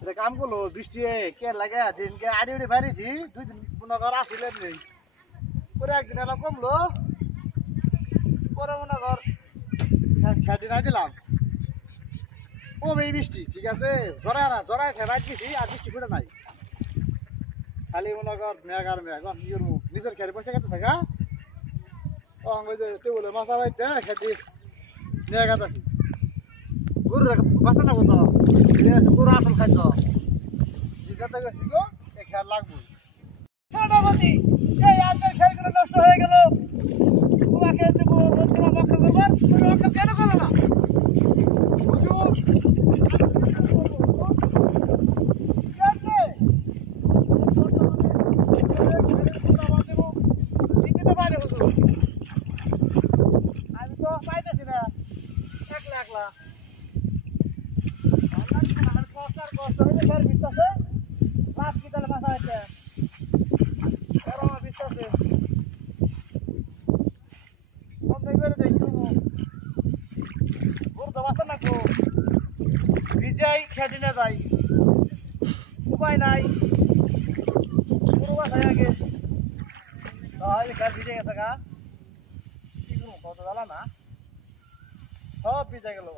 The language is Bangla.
এটা কাম করলো বৃষ্টি কে লাগে দিনকে আড়ি উড়ি বাড়িছি 2 দিন মনে কর আসিলেন নেই পরে একদিন এলা কমলো পরে মনে কর খেতে নাই দিলাম ও এই বৃষ্টি ঠিক আছে জরায় খেয়ে গেছি আর বৃষ্টি ফুটে নাই খালি মনে কর মেঘ আর মেঘ নিজের খেয়ে পয়সা খেতে থাকা ও টেবুলে মাছা বাইতে খেতে মেঘ আছি গরু বাঁচতে না কত গরু আসল খাদ্য জিজ্ঞাসা গেছি গো এ খেয়াল লাগবে মোটামুটি এই আপনার খেয়ালগুলো নষ্ট হয়ে গেল তোমাকে বলছিলাম রক্ষা করবার তুমি রক্ষা কেন করো না আমি তো পাইতেছি না একলা একলা লাভ কি তাহলে মাথা হয়েছে বিশ্বাসে গরু তো বাঁচা লাগবো ভিজাই খেটি না যাই উপায় নাই গরু বাঁচাই আগে ভিজে গেছে গা কি করবো কত জ্বালা না সব ভিজে গেল